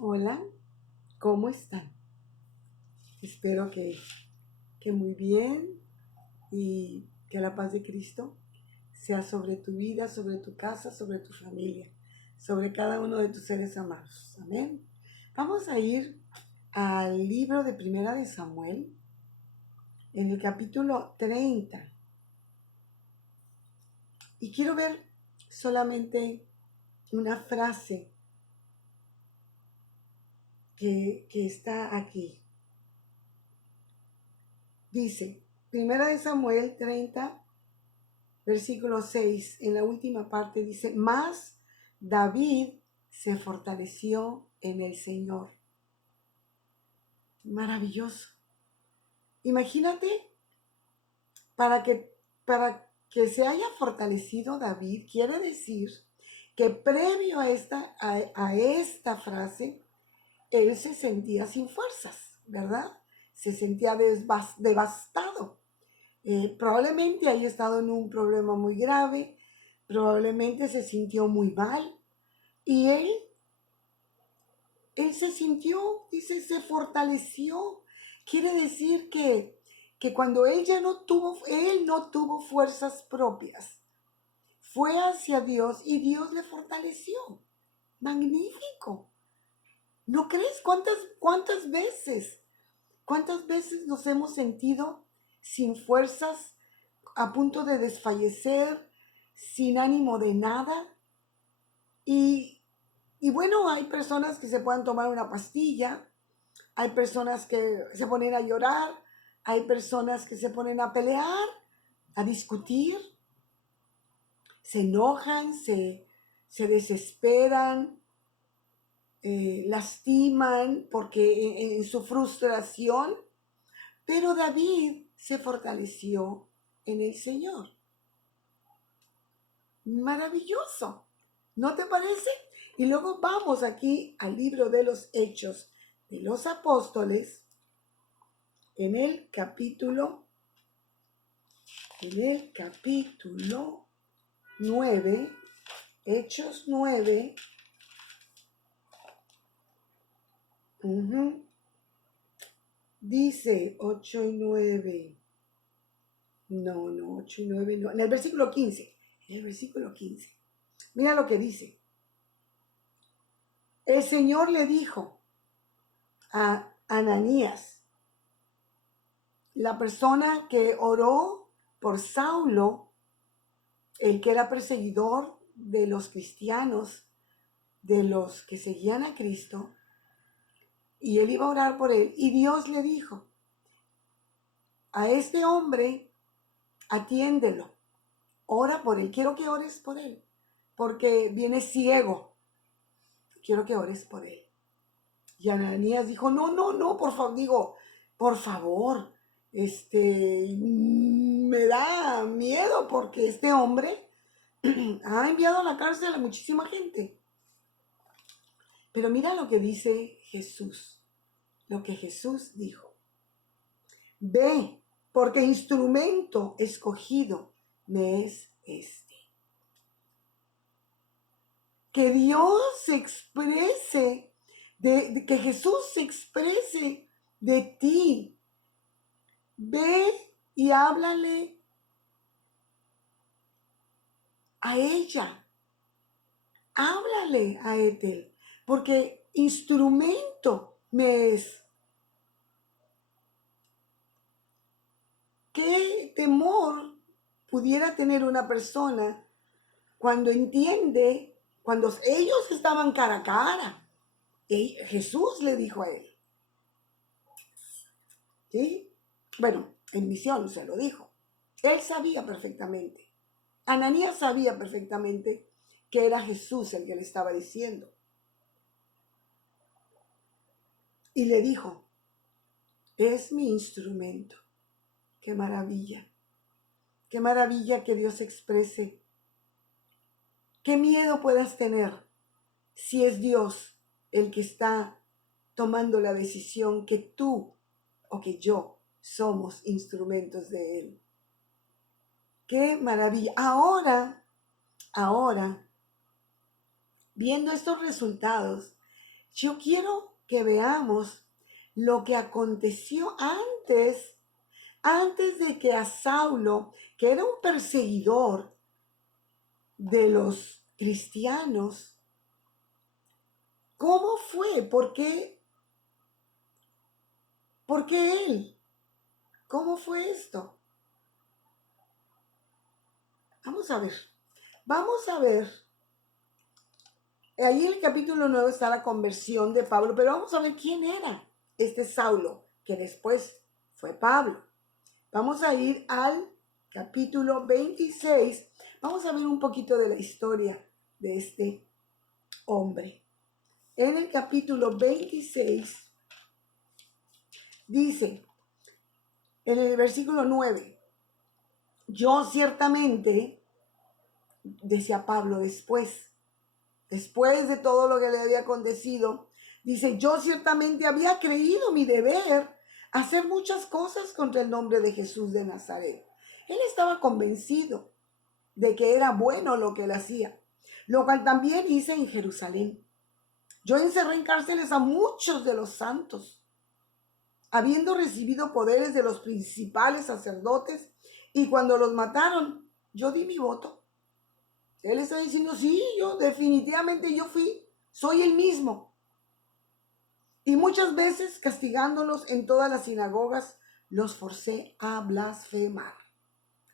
Hola, ¿cómo están? Espero que muy bien y que la paz de Cristo sea sobre tu vida, sobre tu casa, sobre tu familia, sobre cada uno de tus seres amados. Amén. Vamos a ir al libro de Primera de Samuel, en el capítulo 30. Y quiero ver solamente una frase que está aquí. Dice, Primera de Samuel 30, versículo 6, en la última parte dice, mas David se fortaleció en el Señor. Maravilloso. Imagínate, para que, para que se haya fortalecido David, quiere decir que previo a esta frase, él se sentía sin fuerzas, ¿verdad? Se sentía devastado. Probablemente haya estado en un problema muy grave, probablemente se sintió muy mal y él se sintió, dice, se fortaleció. Quiere decir que cuando él no tuvo fuerzas propias, fue hacia Dios y Dios le fortaleció. Magnífico. ¿No crees cuántas veces? ¿Cuántas veces nos hemos sentido sin fuerzas, a punto de desfallecer, sin ánimo de nada? Y, y bueno, hay personas que se pueden tomar una pastilla, hay personas que se ponen a llorar, hay personas que se ponen a pelear, a discutir, se enojan, se desesperan, lastiman porque en su frustración, pero David se fortaleció en el Señor. Maravilloso, ¿no te parece? Y luego vamos aquí al libro de los Hechos de los Apóstoles, en el capítulo 9, Hechos 9, dice 8 y 9, no, 8 y 9, no, en el versículo 15, mira lo que dice. El Señor le dijo a Ananías, la persona que oró por Saulo, el que era perseguidor de los cristianos, de los que seguían a Cristo, y él iba a orar por él, y Dios le dijo, a este hombre atiéndelo, ora por él, quiero que ores por él, porque viene ciego, quiero que ores por él. Y Ananías dijo, no, por favor, me da miedo porque este hombre ha enviado a la cárcel a muchísima gente. Pero mira lo que dice Jesús, lo que Jesús dijo. Ve, porque instrumento escogido me es este. Que Dios se exprese, que Jesús se exprese de ti. Ve y háblale a ella. Háblale a Ethel, porque instrumento me es. ¿Qué temor pudiera tener una persona cuando entiende, cuando ellos estaban cara a cara? Jesús le dijo a él, ¿sí? Bueno, en misión se lo dijo. Él sabía perfectamente. Ananías sabía perfectamente que era Jesús el que le estaba diciendo. Y le dijo, es mi instrumento. Qué maravilla. Qué maravilla que Dios exprese. Qué miedo puedas tener si es Dios el que está tomando la decisión que tú o que yo somos instrumentos de Él. Qué maravilla. Ahora, viendo estos resultados, Yo quiero que veamos lo que aconteció antes de que a Saulo, que era un perseguidor de los cristianos, ¿cómo fue? ¿Por qué él? ¿Cómo fue esto? Vamos a ver. Vamos a ver. Ahí en el capítulo 9 está la conversión de Pablo, pero vamos a ver quién era este Saulo, que después fue Pablo. Vamos a ir al capítulo 26. Vamos a ver un poquito de la historia de este hombre. En el capítulo 26 dice, en el versículo 9, yo ciertamente, decía Pablo después de todo lo que le había acontecido, dice, yo ciertamente había creído mi deber hacer muchas cosas contra el nombre de Jesús de Nazaret. Él estaba convencido de que era bueno lo que él hacía, lo cual también hice en Jerusalén. Yo encerré en cárceles a muchos de los santos, habiendo recibido poderes de los principales sacerdotes, y cuando los mataron, yo di mi voto. Él está diciendo, sí, yo definitivamente soy el mismo. Y muchas veces castigándolos en todas las sinagogas, los forcé a blasfemar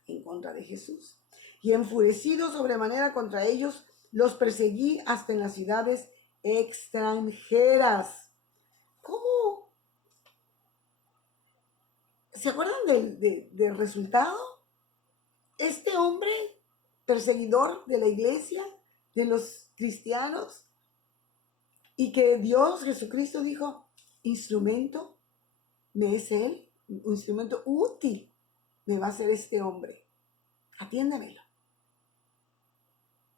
en contra de Jesús. Y enfurecido sobremanera contra ellos, los perseguí hasta en las ciudades extranjeras. ¿Cómo? ¿Se acuerdan del resultado? Este hombre perseguidor de la iglesia, de los cristianos, y que Dios, Jesucristo dijo, instrumento me es él, un instrumento útil me va a ser este hombre. Atiéndamelo.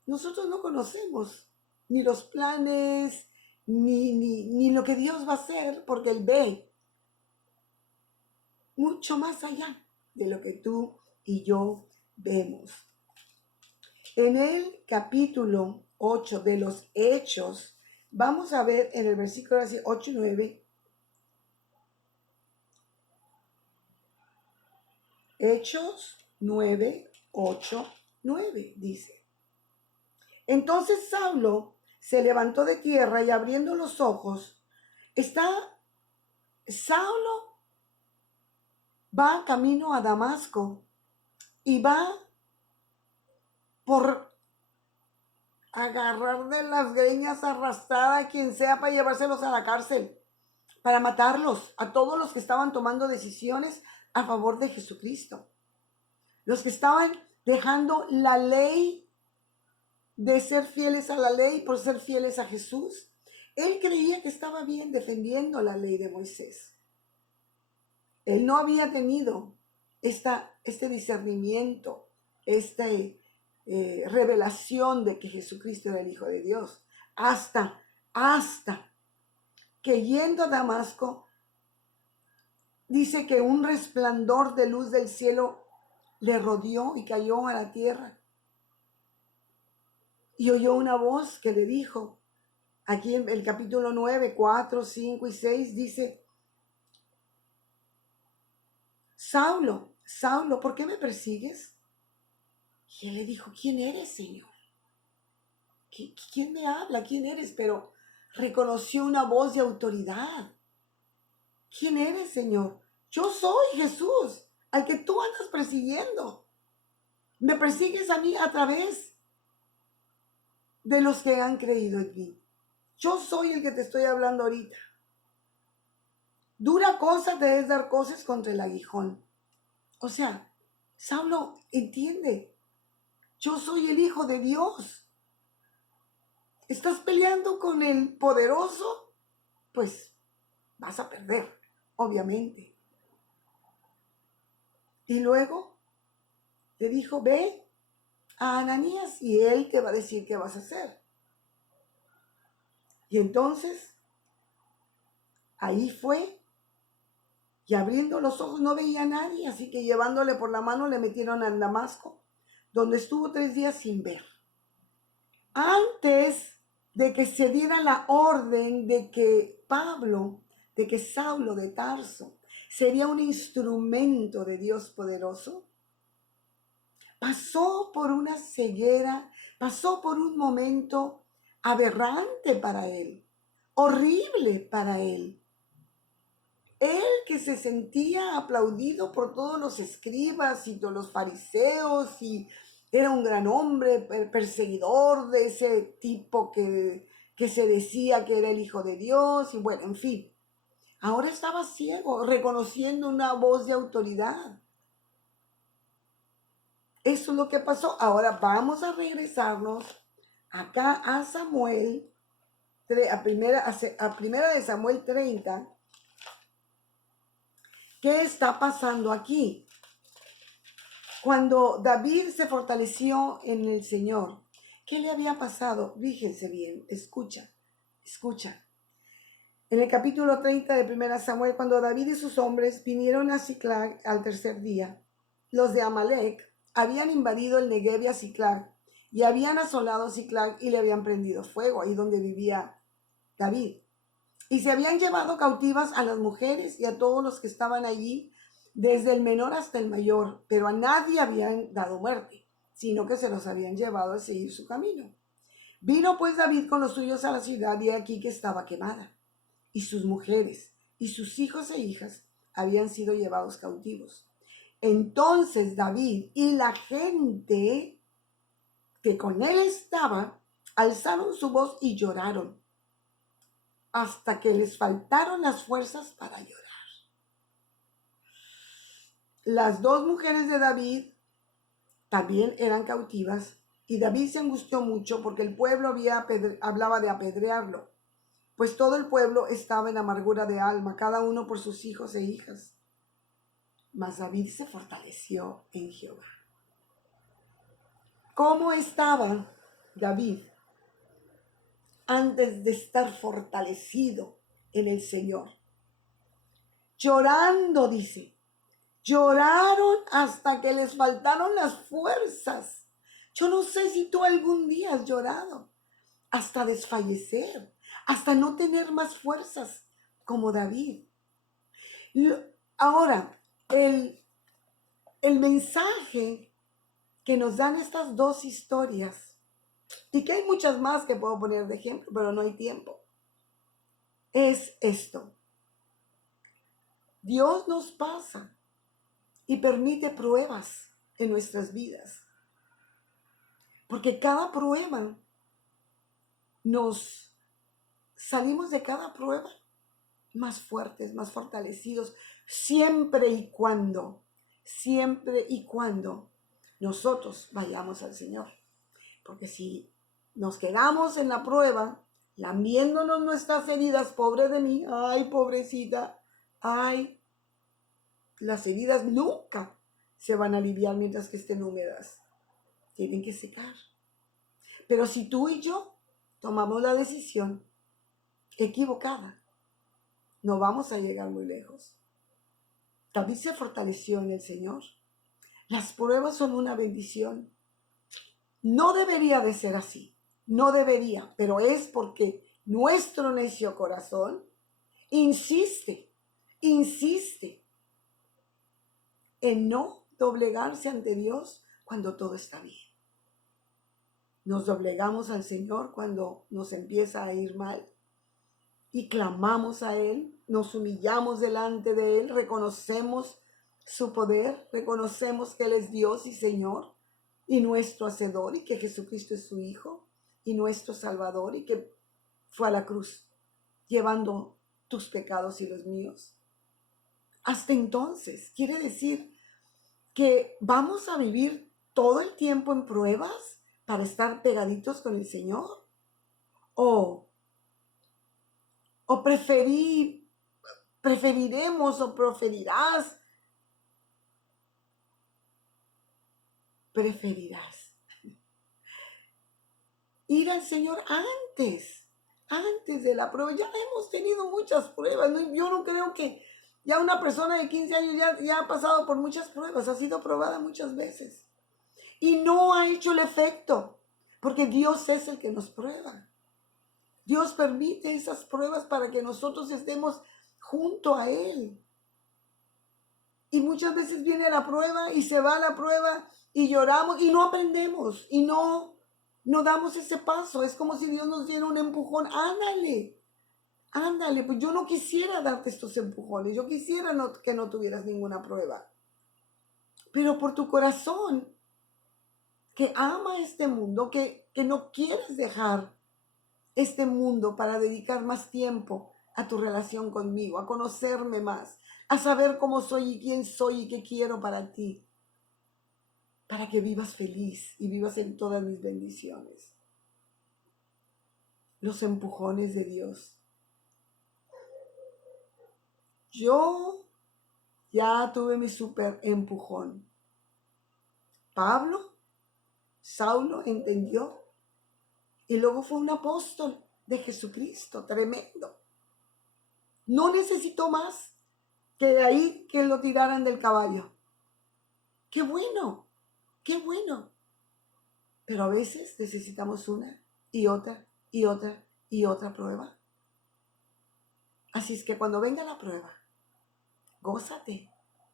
Nosotros no conocemos ni los planes, ni lo que Dios va a hacer, porque Él ve mucho más allá de lo que tú y yo vemos. En el capítulo 8 de los Hechos, vamos a ver en el versículo 8 y 9, Hechos 9, 8, 9, dice. Entonces Saulo se levantó de tierra y abriendo los ojos, Saulo va camino a Damasco y va por agarrar de las greñas arrastrada a quien sea para llevárselos a la cárcel, para matarlos, a todos los que estaban tomando decisiones a favor de Jesucristo, los que estaban dejando la ley de ser fieles a la ley por ser fieles a Jesús. Él creía que estaba bien defendiendo la ley de Moisés. Él no había tenido este discernimiento, esta revelación de que Jesucristo era el Hijo de Dios, hasta que yendo a Damasco, dice que un resplandor de luz del cielo le rodeó y cayó a la tierra. Y oyó una voz que le dijo, aquí en el capítulo 9, 4, 5 y 6, dice, Saulo, Saulo, ¿por qué me persigues? Y él le dijo, ¿quién eres, Señor? ¿Quién me habla? ¿Quién eres? Pero reconoció una voz de autoridad. ¿Quién eres, Señor? Yo soy Jesús, al que tú andas persiguiendo. Me persigues a mí a través de los que han creído en mí. Yo soy el que te estoy hablando ahorita. Dura cosa te es dar cosas contra el aguijón. O sea, Saulo entiende. Yo soy el Hijo de Dios. ¿Estás peleando con el poderoso? Pues vas a perder, obviamente. Y luego le dijo, ve a Ananías y él te va a decir qué vas a hacer. Y entonces, ahí fue, y abriendo los ojos no veía a nadie, así que llevándole por la mano le metieron a Damasco, donde estuvo 3 días sin ver. Antes de que se diera la orden de que Saulo de Tarso sería un instrumento de Dios poderoso. Pasó por una ceguera, pasó por un momento aberrante para él, horrible para él. Él que se sentía aplaudido por todos los escribas y todos los fariseos y era un gran hombre, perseguidor de ese tipo que se decía que era el Hijo de Dios y bueno, en fin. Ahora estaba ciego, reconociendo una voz de autoridad. Eso es lo que pasó. Ahora vamos a regresarnos acá a Samuel, a primera de Samuel 30. ¿Qué está pasando aquí? Cuando David se fortaleció en el Señor, ¿qué le había pasado? Fíjense bien, escucha. En el capítulo 30 de primera Samuel, cuando David y sus hombres vinieron a Siclag al tercer día, los de Amalec habían invadido el Negev y a Siclag, y habían asolado Siclag y le habían prendido fuego, ahí donde vivía David. Y se habían llevado cautivas a las mujeres y a todos los que estaban allí, desde el menor hasta el mayor, pero a nadie habían dado muerte, sino que se los habían llevado a seguir su camino. Vino pues David con los suyos a la ciudad y aquí que estaba quemada, y sus mujeres y sus hijos e hijas habían sido llevados cautivos. Entonces David y la gente que con él estaba alzaron su voz y lloraron hasta que les faltaron las fuerzas para llorar. Las dos mujeres de David también eran cautivas y David se angustió mucho porque el pueblo hablaba de apedrearlo, pues todo el pueblo estaba en amargura de alma, cada uno por sus hijos e hijas. Mas David se fortaleció en Jehová. ¿Cómo estaba David antes de estar fortalecido en el Señor? Llorando, dice. Lloraron hasta que les faltaron las fuerzas. Yo no sé si tú algún día has llorado hasta desfallecer, hasta no tener más fuerzas como David. Ahora, el mensaje que nos dan estas dos historias, y que hay muchas más que puedo poner de ejemplo, pero no hay tiempo, es esto. Dios nos pasa y permite pruebas en nuestras vidas, porque cada prueba nos salimos de cada prueba más fuertes, más fortalecidos, siempre y cuando nosotros vayamos al Señor. Porque si nos quedamos en la prueba, lamiéndonos nuestras heridas, pobre de mí, ay, pobrecita, ay, las heridas nunca se van a aliviar mientras que estén húmedas. Tienen que secar. Pero si tú y yo tomamos la decisión equivocada, no vamos a llegar muy lejos. David se fortaleció en el Señor. Las pruebas son una bendición. No debería de ser así. No debería, pero es porque nuestro necio corazón insiste en no doblegarse ante Dios cuando todo está bien. Nos doblegamos al Señor cuando nos empieza a ir mal y clamamos a Él, nos humillamos delante de Él, reconocemos su poder, reconocemos que Él es Dios y Señor y nuestro Hacedor y que Jesucristo es su Hijo y nuestro Salvador y que fue a la cruz llevando tus pecados y los míos. Hasta entonces, quiere decir que vamos a vivir todo el tiempo en pruebas para estar pegaditos con el Señor. O preferiremos o preferirás ir al Señor antes de la prueba. Ya hemos tenido muchas pruebas. Yo no creo que ya una persona de 15 años ya ha pasado por muchas pruebas, ha sido probada muchas veces y no ha hecho el efecto, porque Dios es el que nos prueba. Dios permite esas pruebas para que nosotros estemos junto a Él. Y muchas veces viene la prueba y se va la prueba y lloramos y no aprendemos y no damos ese paso. Es como si Dios nos diera un empujón. Ándale, ándale. Pues yo no quisiera darte estos empujones. Yo quisiera que no tuvieras ninguna prueba. Pero por tu corazón que ama este mundo, que no quieres dejar este mundo para dedicar más tiempo a tu relación conmigo, a conocerme más, a saber cómo soy y quién soy y qué quiero para ti, para que vivas feliz y vivas en todas mis bendiciones. Los empujones de Dios. Yo ya tuve mi super empujón. Saulo entendió y luego fue un apóstol de Jesucristo, tremendo. No necesitó más que de ahí que lo tiraran del caballo. Qué bueno, qué bueno. Pero a veces necesitamos una y otra y otra y otra prueba. Así es que cuando venga la prueba, gózate,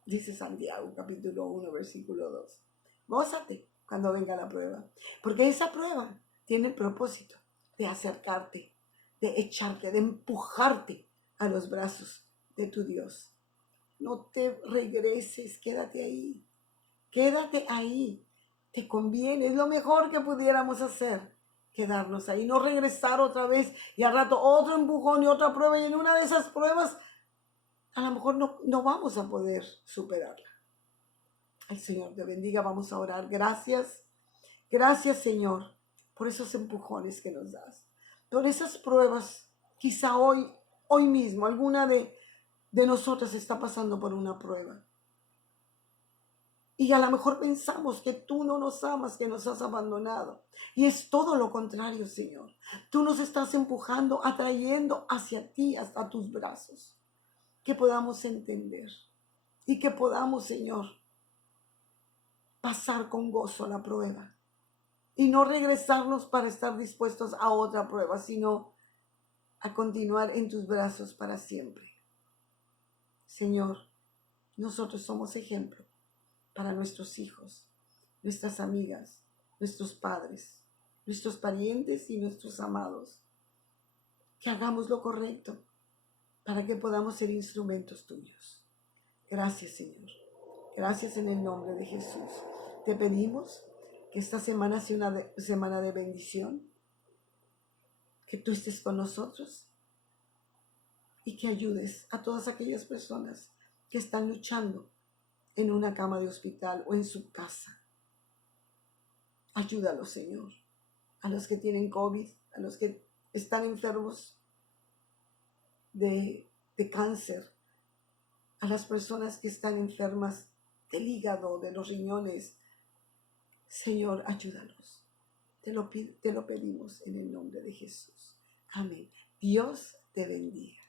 dice Santiago, capítulo 1, versículo 2. Gózate cuando venga la prueba, porque esa prueba tiene el propósito de acercarte, de echarte, de empujarte a los brazos de tu Dios. No te regreses, quédate ahí. Quédate ahí, te conviene, es lo mejor que pudiéramos hacer, quedarnos ahí, no regresar otra vez y al rato otro empujón y otra prueba y en una de esas pruebas a lo mejor no vamos a poder superarla. El Señor te bendiga, vamos a orar. Gracias, gracias Señor por esos empujones que nos das, por esas pruebas. Quizá hoy mismo alguna de nosotras está pasando por una prueba. Y a lo mejor pensamos que tú no nos amas, que nos has abandonado. Y es todo lo contrario, Señor. Tú nos estás empujando, atrayendo hacia ti, hasta tus brazos. Que podamos entender y que podamos, Señor, pasar con gozo la prueba. Y no regresarnos para estar dispuestos a otra prueba, sino a continuar en tus brazos para siempre. Señor, nosotros somos ejemplo para nuestros hijos, nuestras amigas, nuestros padres, nuestros parientes y nuestros amados. Que hagamos lo correcto para que podamos ser instrumentos tuyos. Gracias, Señor. Gracias en el nombre de Jesús. Te pedimos que esta semana sea una semana de bendición, que tú estés con nosotros y que ayudes a todas aquellas personas que están luchando en una cama de hospital o en su casa. Ayúdalos, Señor, a los que tienen COVID, a los que están enfermos de cáncer, a las personas que están enfermas del hígado, de los riñones. Señor, ayúdalos. Te lo pedimos en el nombre de Jesús. Amén. Dios te bendiga.